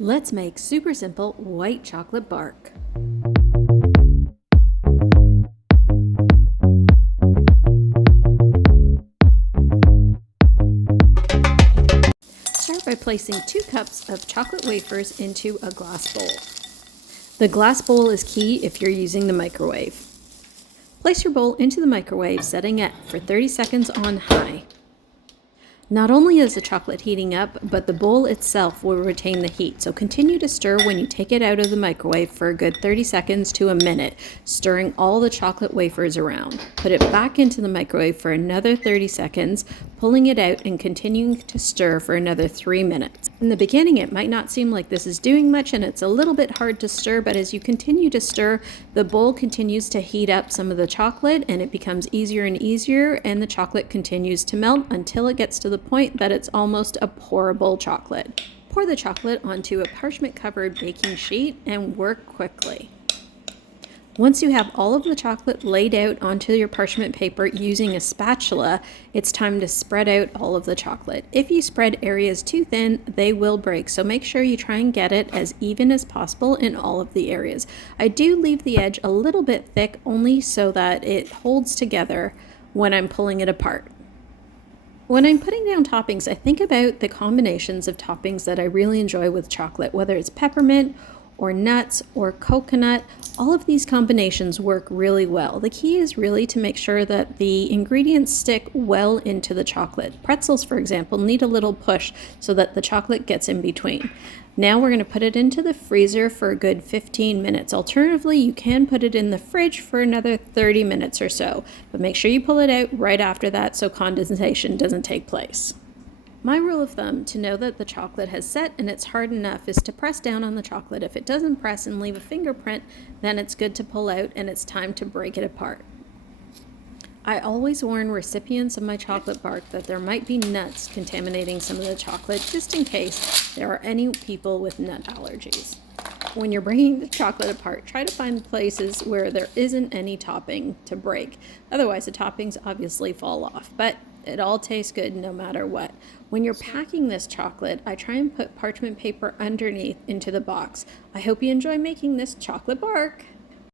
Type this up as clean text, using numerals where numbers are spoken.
Let's make super simple white chocolate bark. Start by placing 2 cups of chocolate wafers into a glass bowl. The glass bowl is key if you're using the microwave. Place your bowl into the microwave, setting it for 30 seconds on high. Not only is the chocolate heating up, but the bowl itself will retain the heat, so continue to stir when you take it out of the microwave for a good 30 seconds to a minute, stirring all the chocolate wafers around. Put it back into the microwave for another 30 seconds, pulling it out and continuing to stir for another 3 minutes. In the beginning, it might not seem like this is doing much and it's a little bit hard to stir, but as you continue to stir, the bowl continues to heat up some of the chocolate and it becomes easier and easier, and the chocolate continues to melt until it gets to the point that it's almost a pourable chocolate. Pour the chocolate onto a parchment-covered baking sheet and work quickly. Once you have all of the chocolate laid out onto your parchment paper using a spatula, it's time to spread out all of the chocolate. If you spread areas too thin, they will break, so make sure you try and get it as even as possible in all of the areas. I do leave the edge a little bit thick only so that it holds together when I'm pulling it apart. When I'm putting down toppings, I think about the combinations of toppings that I really enjoy with chocolate, whether it's peppermint or nuts or coconut. All of these combinations work really well. The key is really to make sure that the ingredients stick well into the chocolate. Pretzels, for example, need a little push so that the chocolate gets in between. Now we're going to put it into the freezer for a good 15 minutes. Alternatively, you can put it in the fridge for another 30 minutes or so, but make sure you pull it out right after that so condensation doesn't take place. My rule of thumb to know that the chocolate has set and it's hard enough is to press down on the chocolate. If it doesn't press and leave a fingerprint, then it's good to pull out and it's time to break it apart. I always warn recipients of my chocolate bark that there might be nuts contaminating some of the chocolate, just in case there are any people with nut allergies. When you're breaking the chocolate apart, try to find places where there isn't any topping to break. Otherwise, the toppings obviously fall off, but it all tastes good no matter what. When you're packing this chocolate, I try and put parchment paper underneath into the box. I hope you enjoy making this chocolate bark.